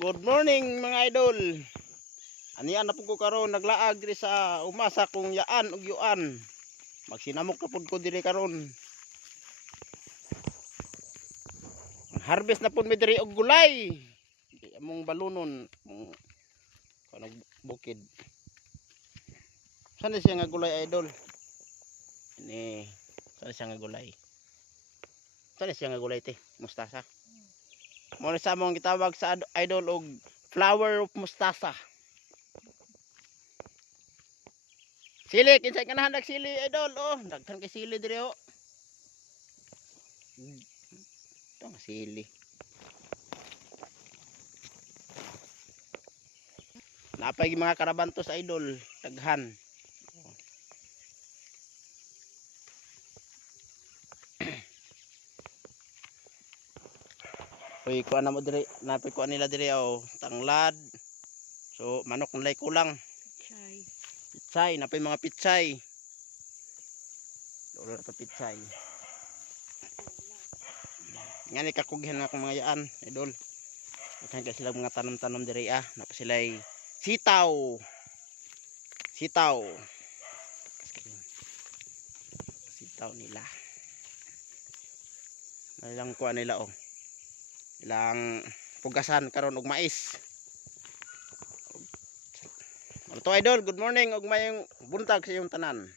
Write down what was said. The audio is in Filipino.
Good morning mga idol. Aniyan na po ko karon naglaag diri sa umasa kong yaan ug yuan. Magsinamok na pud ko diri karon. Harvest na pud mi diri og gulay. Di among balunon mong kanang bukid. Saan siya nga gulay idol? Ini, saan siya nga gulay? Saan siya nga gulay te? Mustasa. Mo sa among gitawag sa idol og flower of mustasa. Sili, kinsay ka nahandak sili idol oh, daghan kay sili diri oh. Ito ang sili. Napay mga karabantos idol, daghan. Uy, kuha na mo diri, napay kuha nila diri oh, tanglad. So, manok nalay kulang. Chay. Pitsay, napay mga pitsay. Dolo na to pitsay. Nga ni kakugyan na akong mga yaan, idol. At hanggang sila mga tanom-tanom diri ah. Napa sila sitaw. Sitaw. Sitaw nila. Ilang kuha nila oh. Ilang pugasan karon og mais. Ano to idol, good morning ug mayong buntag sa iyong tanan.